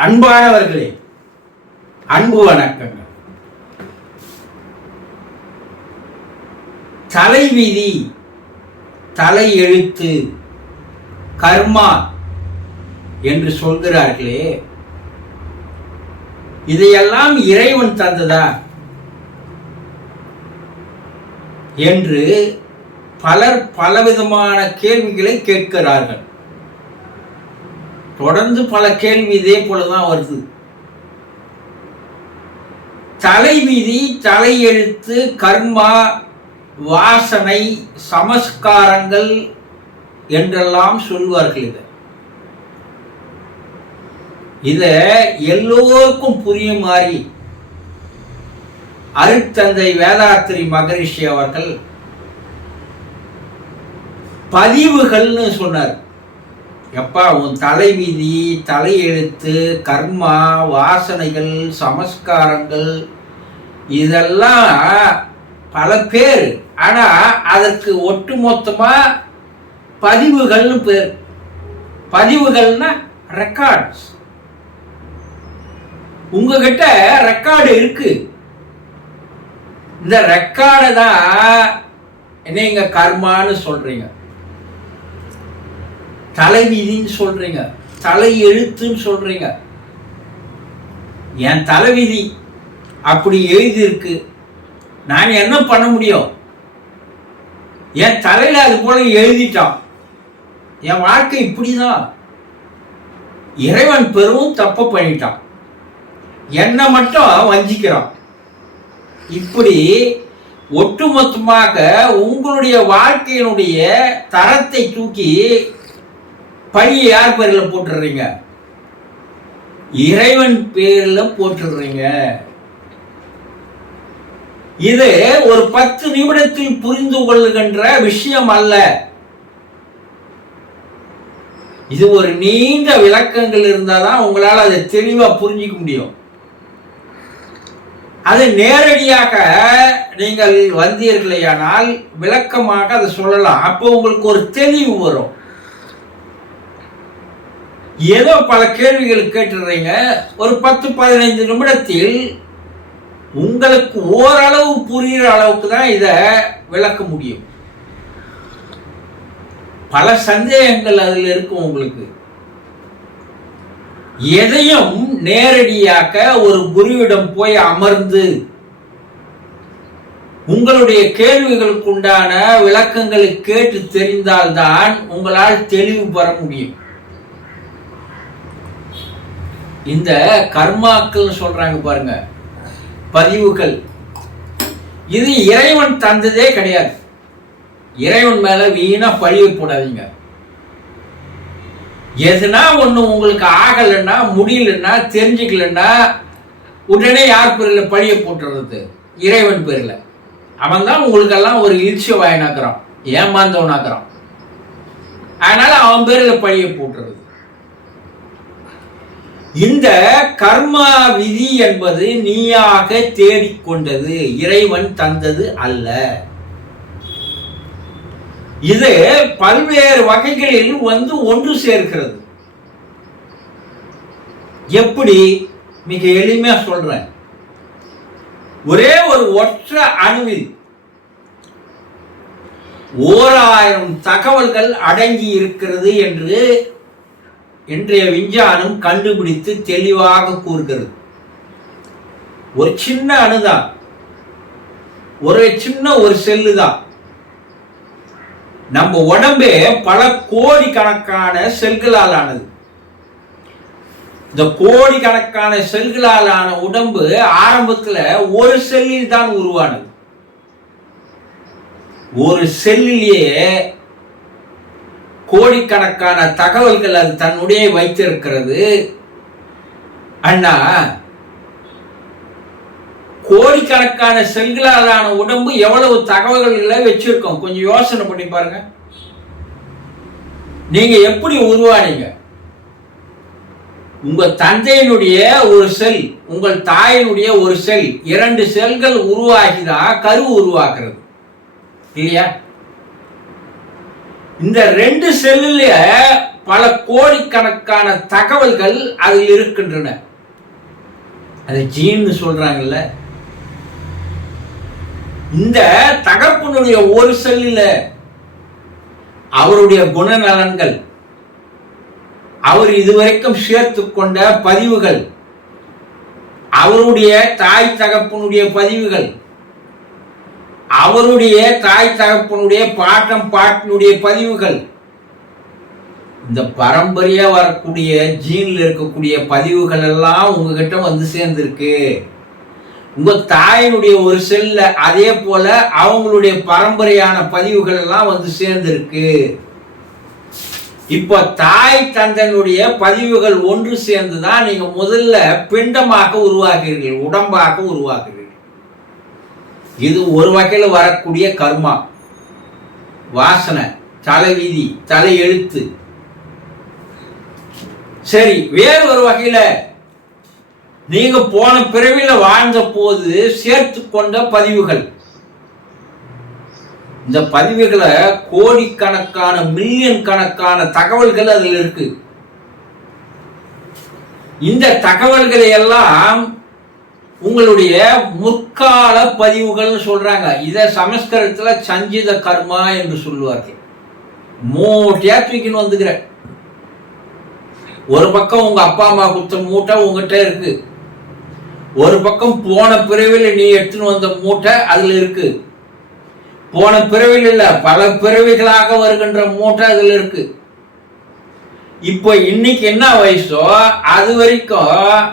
அன்பானவர்களே, அன்பு வணக்கங்கள். தலைவிதி, தலை எழுத்து, கர்மா என்று சொல்கிறார்களே, இதையெல்லாம் இறைவன் தந்ததா என்று பலர் பலவிதமான கேள்விகளை கேட்கிறார்கள். தொடர்ந்து பல கேள்வி இதே போலதான் வருது. தலைவிதி, தலையெழுத்து, கர்மா, வாசனை, சமஸ்காரங்கள் என்றெல்லாம் சொல்வார்கள். இத எல்லோருக்கும் புரியும் மாதிரி அருட்தந்தை வேதாத்திரி மகரிஷி அவர்கள் பதிவுகள்னு சொன்னார். எப்பா, உன் தலைவிதி, தலையெழுத்து, கர்மா, வாசனைகள், சமஸ்காரங்கள் இதெல்லாம் பல பேர். ஆனா அதற்கு ஒட்டுமொத்தமா பதிவுகள்னு பேர். பதிவுகள்னா ரெக்கார்ட்ஸ். உங்ககிட்ட ரெக்கார்டு இருக்கு. இந்த ரெக்கார்டை தான் நீங்க கர்மான்னு சொல்றீங்க, தலைவிதின்னு சொல்றீங்க, தலை எழுத்துன்னு சொல்றீங்க. என் தலைவிதி அப்படி எழுதியிருக்கு, நான் என்ன பண்ண முடியும்? என் தலையில அது போல எழுதிட்டான். என் வாழ்க்கை இப்படிதான். இறைவன் பெரும் தப்பு பண்ணிட்டான், என்னை மட்டும் வஞ்சிக்கிறான். இப்படி ஒட்டுமொத்தமாக உங்களுடைய வாழ்க்கையினுடைய தரத்தை தூக்கி பழியை யார் பேரில் போட்டுடுறீங்க? இறைவன் பேரில் போட்டுடுறீங்க. இது ஒரு 10 நிமிடத்தில் புரிந்து கொள்ளுகின்ற விஷயம் அல்ல. இது ஒரு நீண்ட விளக்கங்கள் இருந்தாதான் உங்களால் அதை தெளிவா புரிஞ்சிக்க முடியும். அது நேரடியாக நீங்கள் வந்தீர்களேயானால் விளக்கமாக அதை சொல்லலாம். அப்போ உங்களுக்கு ஒரு தெளிவு வரும். ஏதோ பல கேள்விகள் கேட்டுறீங்க. ஒரு 10-15 நிமிடத்தில் உங்களுக்கு ஓரளவு புரிகிற அளவுக்கு தான் இதை விளக்க முடியும். பல சந்தேகங்கள் அதில் இருக்கும் உங்களுக்கு. எதையும் நேரடியாக ஒரு குருவிடம் போய் அமர்ந்து உங்களுடைய கேள்விகளுக்கு உண்டான விளக்கங்களை கேட்டு தெரிந்தால்தான் உங்களால் தெளிவு பெற முடியும். இந்த கர்மாக்கள் சொல்றாங்க பாருங்க, பதிவுகள், இது இறைவன் தந்ததே கிடையாது. இறைவன் மேல வீணா பழிய போடாதீங்க. எதுனா ஒண்ணு உங்களுக்கு ஆகலைன்னா, முடியலன்னா, தெரிஞ்சுக்கலன்னா உடனே யார் பேர்ல பழிய போட்டுறது? இறைவன் பேர்ல. அவன் தான் உங்களுக்கெல்லாம் ஒரு இழிச்ச வாயனாக்குறான், ஏமாந்தவனாக்குறான். அதனால அவன் பேர்ல பழிய போட்டுறது. இந்த கர்மா விதி என்பது நீயாக தேடிக்கொண்டது, இறைவன் தந்தது அல்ல. இது பல்வேறு வகைகளில் ஒன்று சேர்க்கிறது. எப்படி? மிக எளிமையா சொல்றேன். ஒரே ஒரு ஒற்ற அணுவில் 1000 தகவல்கள் அடங்கி இருக்கிறது என்று இன்றைய விஞ்ஞானம் கண்டுபிடித்து தெளிவாக கூறுகிறது. ஒரு சின்ன அணுதான், ஒரு செல்லு தான். நம்ம உடம்பே பல கோடிக்கணக்கான செல்களால் ஆனது. இந்த கோடிக்கணக்கான செல்களால் ஆன உடம்பு ஆரம்பத்தில் ஒரு செல்லில் தான் உருவானது. ஒரு செல்லிலேயே கோடிக்கணக்கான தகவல்கள் அது தன்னுடைய வைத்திருக்கிறது. அண்ணா, கோடிக்கணக்கான செல்களாலான உடம்பு எவ்வளவு தகவல்களை வச்சிருக்கோம்? கொஞ்சம் யோசனை பண்ணி பாருங்க. நீங்க எப்படி உருவானீங்க? உங்க தந்தையினுடைய ஒரு செல், உங்கள் தாயினுடைய ஒரு செல், 2 செல்கள் உருவாகிதான் கரு உருவாக்குறது இல்லையா? இந்த 2 செல்லுல பல கோடிக்கணக்கான தகவல்கள் அதில் இருக்கின்றன. அது ஜீன்னு சொல்றாங்கல்ல. இந்த தகப்பனுடைய ஒரு செல்லில் அவருடைய குணநலன்கள், அவர் இதுவரைக்கும் சேர்த்து கொண்ட பதிவுகள், அவருடைய தாய் தகப்பனுடைய பதிவுகள், அவருடைய தாய் தகப்பனுடைய பாட்டம் பாட்டினுடைய பதிவுகள், இந்த பரம்பரையா வரக்கூடிய ஜீன்ல இருக்கக்கூடிய பதிவுகள் எல்லாம் உங்ககிட்ட வந்து சேர்ந்திருக்கு. உங்க தாயினுடைய ஒரு செல்ல அதே போல அவங்களுடைய பரம்பரையான பதிவுகள் எல்லாம் வந்து சேர்ந்திருக்கு. இப்போ தாய் தந்தனுடைய பதிவுகள் ஒன்று சேர்ந்துதான் நீங்க முதல்ல பிண்டமாக உருவாக்குறீர்கள், உடம்பாக உருவாக்குறீர்கள். இது ஒரு வகையில வரக்கூடிய கர்மா, வாசனை, தலைவிதி, தலை எழுத்து. சரி, வேறு ஒரு வகையில நீங்க போன பிறவில வாழ்ந்த போது சேர்த்து கொண்ட பதிவுகள். இந்த பதிவுகளை கோடிக்கணக்கான மில்லியன் கணக்கான தகவல்கள் அதில் இருக்கு. இந்த தகவல்களை எல்லாம் உங்களுடைய முற்கால பதிவுகள் சொல்றாங்க. இத சமஸ்கிருதத்துல சஞ்சித கர்மா என்று சொல்லுவார்கள். மூட்டையா தூக்கின்னு வந்துக்கிற. ஒரு பக்கம் உங்க அப்பா அம்மா கொடுத்த மூட்டை உங்ககிட்ட இருக்கு, ஒரு பக்கம் போன பிறவில நீ எடுத்துன்னு வந்த மூட்டை அதுல இருக்கு. போன பிறவில இல்ல, பல பிறவிகளாக வருகின்ற மூட்டை அதுல இருக்கு. இப்போ இன்னைக்கு என்ன வயசோ அது வரைக்கும்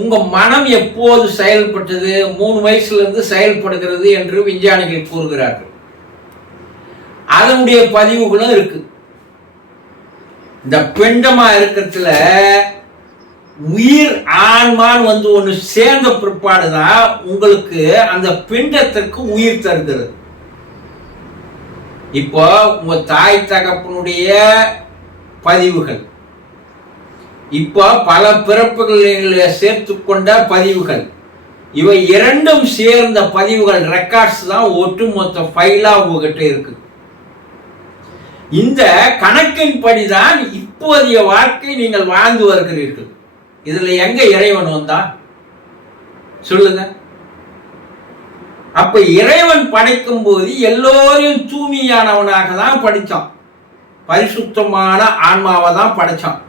உங்க மனம் எப்போது செயல்பட்டது, 3 வயசுல இருந்து செயல்படுகிறது என்று விஞ்ஞானிகள் கூறுகிறார்கள். அதனுடைய பதிவுகளும் இருக்கு. இந்த பிண்டமா இருக்கிறதுல உயிர் ஆன்மான் வந்து ஒன்று சேர்ந்த பிற்பாடுதான் உங்களுக்கு அந்த பிண்டத்திற்கு உயிர் தருகிறது. இப்போ உங்க தாய் தகப்பனுடைய பதிவுகள், இப்போ பல பிறப்புகளில் சேர்த்து கொண்ட பதிவுகள், இவை இரண்டும் சேர்ந்த பதிவுகள், ரெக்கார்ட்ஸ் தான் ஒட்டுமொத்த ஃபைலா உங்ககிட்ட இருக்கு. இந்த கணக்கின் படிதான் இப்போதைய வாழ்க்கை நீங்கள் வாழ்ந்து வருகிறீர்கள். இதுல எங்க இறைவன் வந்தா சொல்லுங்க. அப்ப இறைவன் படைக்கும் போது எல்லோரையும் தூய்மையானவனாக தான் படிச்சான், பரிசுத்தமான ஆன்மாவை தான் படைச்சான்.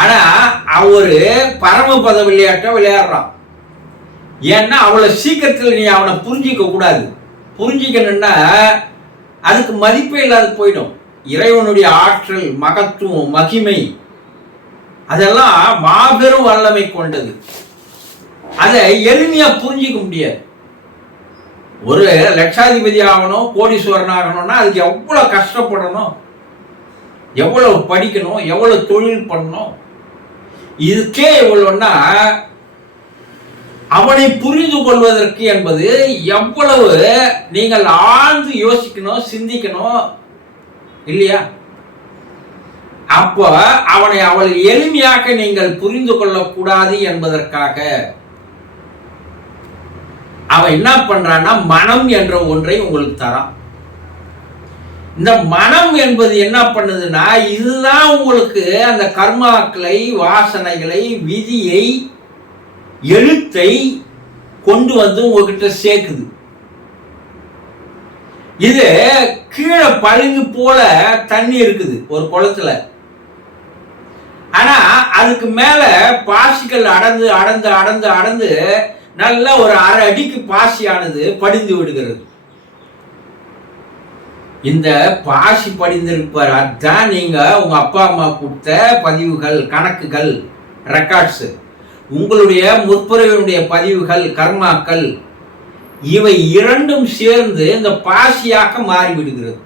ஆனா அவரு பரமபத விளையாட்ட விளையாடுறான். ஏன்னா அவ்வளவு சீக்கிரத்தில் நீ அவனை புரிஞ்சிக்க கூடாது. புரிஞ்சிக்கணும்னா அதுக்கு மதிப்பே இல்லாத போயிடும். இறைவனுடைய ஆற்றல், மகத்துவம், மகிமை அதெல்லாம் மாபெரும் வல்லமை கொண்டது. அதை எளிமையா புரிஞ்சிக்க முடியாது. ஒரு லட்சாதிபதி ஆகணும், கோடீஸ்வரன் ஆகணும்னா அதுக்கு எவ்வளவு கஷ்டப்படணும், எவ்வளவு படிக்கணும், எவ்வளவு தொழில் பண்ணணும். இதுக்கே இவ்வளவுன்னா அவனை புரிந்து கொள்வதற்கு என்பது எவ்வளவு நீங்கள் ஆழ்ந்து யோசிக்கணும், சிந்திக்கணும் இல்லையா? அப்போ அவளை எளிமையாக நீங்கள் புரிந்து கொள்ளக்கூடாது என்பதற்காக அவன் என்ன பண்றான்னா மனம் என்ற ஒன்றை உங்களுக்கு தரான். இந்த மனம் என்பது என்ன பண்ணுதுன்னா, இதுதான் உங்களுக்கு அந்த கர்மாக்களை, வாசனைகளை, விதியை, எழுத்தை கொண்டு வந்து உங்ககிட்ட சேர்க்குது. இது கீழே பழுங்கு போல தண்ணி இருக்குது ஒரு குளத்துல. ஆனா அதுக்கு மேல பாசிகள் அடர்ந்து அடர்ந்து அடர்ந்து அடர்ந்து நல்ல ஒரு அரை அடிக்கு பாசியானது படிந்து விடுகிறது. இந்த பாசி படிந்திருப்பார், அதுதான் நீங்க உங்க அப்பா அம்மா கொடுத்த பதிவுகள், கணக்குகள், ரெக்கார்ட்ஸ், உங்களுடைய முற்பிறவியுடைய பதிவுகள், கர்மாக்கள். இவை இரண்டும் சேர்ந்து இந்த பாசியாக மாறிவிடுகிறது.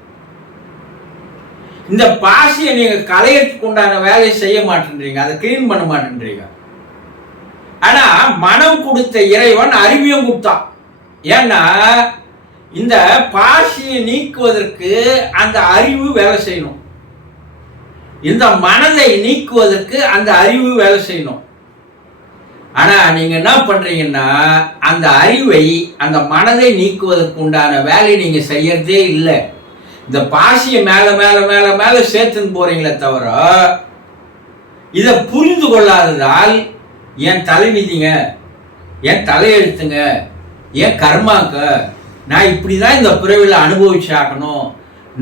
இந்த பாசியை நீங்க களையத்துக்கு உண்டான வேலையை செய்ய மாட்டேன்றீங்க, அதை கிளீன் பண்ண மாட்டேன்றீங்க. ஆனா மனம் கொடுத்த இறைவன் அறிவியம் கொடுத்தான். ஏன்னா இந்த பாசியை நீக்குவதற்கு அந்த அறிவு வேலை செய்யணும், இந்த மனதை நீக்குவதற்கு அந்த அறிவு வேலை செய்யணும். ஆனா நீங்க என்ன பண்றீங்கன்னா அந்த அறிவை, அந்த மனதை நீக்குவதற்கு உண்டான வேலையை நீங்க செய்யறதே இல்லை. இந்த பாசியை மேல மேல மேல மேல சேர்த்துன்னு போறீங்களே தவிர இதை புரிந்து கொள்ளாததால் என் தலைவிதிங்க, என் தலையெழுத்துங்க, என் கர்மாக்க, நான் இப்படிதான் இந்த பிறவில அனுபவிச்சு ஆகணும்,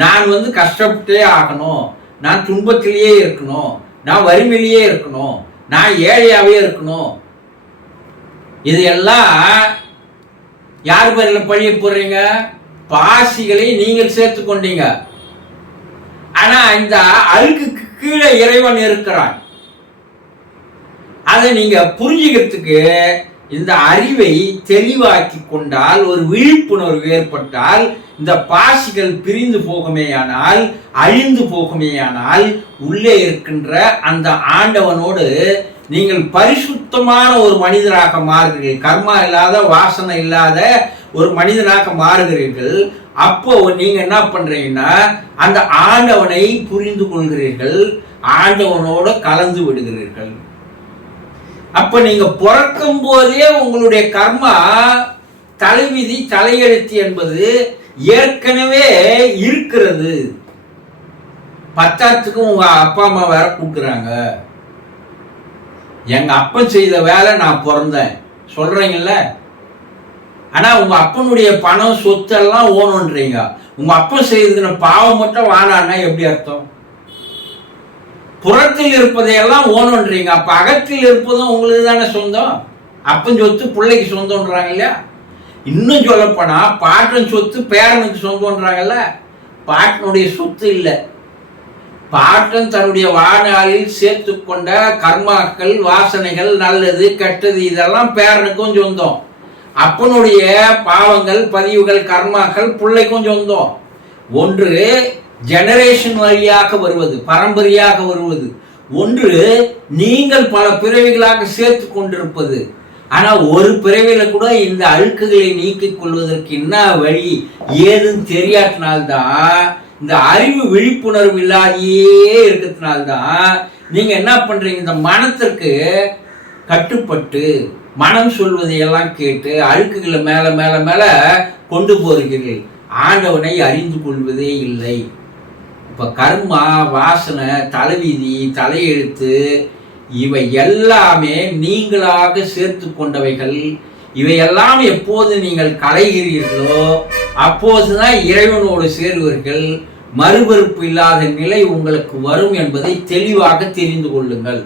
நான் கஷ்டப்பட்டே ஆகணும், நான் துன்பத்திலேயே இருக்கணும், நான் வறுமையிலேயே இருக்கணும், நான் ஏழையாவே இருக்கணும். இது எல்லாம் யார் பேர்ல பழிய போடுறீங்க? பாசிகளை நீங்கள் சேர்த்து கொண்டீங்க. ஆனா இந்த அழுக்குக்கு கீழே இறைவன் இருக்கிறான். அதை நீங்க புரிஞ்சுக்கிறதுக்கு இந்த அறிவை தெளிவாக்கி கொண்டால், ஒரு விழிப்புணர்வு ஏற்பட்டால், இந்த பாசிகள் பிரிந்து போகுமேயானால், அழிந்து போகுமேயானால், உள்ளே இருக்கின்ற அந்த ஆண்டவனோடு நீங்கள் பரிசுத்தமான ஒரு மனிதராக மாறுகிறீர்கள். கர்மா இல்லாத, வாசனை இல்லாத ஒரு மனிதனாக மாறுகிறீர்கள். அப்போ நீங்க என்ன பண்றீங்கன்னா, அந்த ஆண்டவனை புரிந்து கொள்கிறீர்கள், ஆண்டவனோடு கலந்து விடுகிறீர்கள். அப்ப நீங்க பிறக்கும் போதே உங்களுடைய கர்மா, தலைவிதி, தலையெழுத்து என்பது ஏற்கனவே இருக்கிறது. பத்தாத்துக்கும் உங்க அப்பா அம்மா வேற கூப்பிடுறாங்க. எங்க அப்பன் செய்த வேலை நான் பிறந்தேன் சொல்றீங்கல்ல, ஆனா உங்க அப்பனுடைய பணம் சொத்து எல்லாம் ஓணுன்றீங்க. உங்க அப்பன் செய்ததுன பாவம் மட்டும் வானான்னா எப்படி அர்த்தம்? புறத்தில் இருப்பதையெல்லாம் ஓணுன்றீங்க. அப்ப அகத்தில் இருப்பதும் உங்களுக்கு தானே சொந்தம். அப்பன் சொத்து பிள்ளைக்கு சொந்தம்ன்றாங்க இல்லையா? இன்னும் சொல்லப்போனா பாட்டன் சொத்து பேரனுக்கு சொந்தம்ன்றாங்கல்ல. பாட்டனுடைய சொத்து இல்லை, பாட்டன் தன்னுடைய வாழ்நாளில் சேர்த்து கொண்ட கர்மாக்கள், வாசனைகள், நல்லது கெட்டது இதெல்லாம் பேரனுக்கும் சொந்தம். அப்பனுடைய பாவங்கள், பதிவுகள், கர்மாக்கள் பிள்ளைக்கும் சொந்தம். ஒன்று ஜெனரேஷன் வழியாக வருவது, பரம்பரையாக வருவது. ஒன்று நீங்கள் பல பிறவிகளாக சேர்த்து கொண்டிருப்பது. ஆனா ஒரு பிறவில கூட இந்த அழுக்குகளை நீக்கிக் கொள்வதற்கு என்ன வழி ஏதுன்னு தெரியாதனால்தான், இந்த அறிவு விழிப்புணர்வு இல்லாதையே இருக்கிறதுனால்தான் நீங்க என்ன பண்றீங்க, இந்த மனத்திற்கு கட்டுப்பட்டு மனம் சொல்வதையெல்லாம் கேட்டு அழுக்குகளை மேல மேல மேல கொண்டு போகிறீர்கள். ஆண்டவனை அறிந்து கொள்வதே இல்லை. இப்ப கர்மா, வாசனை, தலைவிதி, தலையெழுத்து இவை எல்லாமே நீங்களாக சேர்த்து கொண்டவைகள். இவையெல்லாம் எப்போது நீங்கள் களைகிறீர்களோ அப்போதுதான் இறைவனோடு சேருவீர்கள். மறுபெறுப்பு இல்லாத நிலை உங்களுக்கு வரும் என்பதை தெளிவாக தெரிந்து கொள்ளுங்கள்.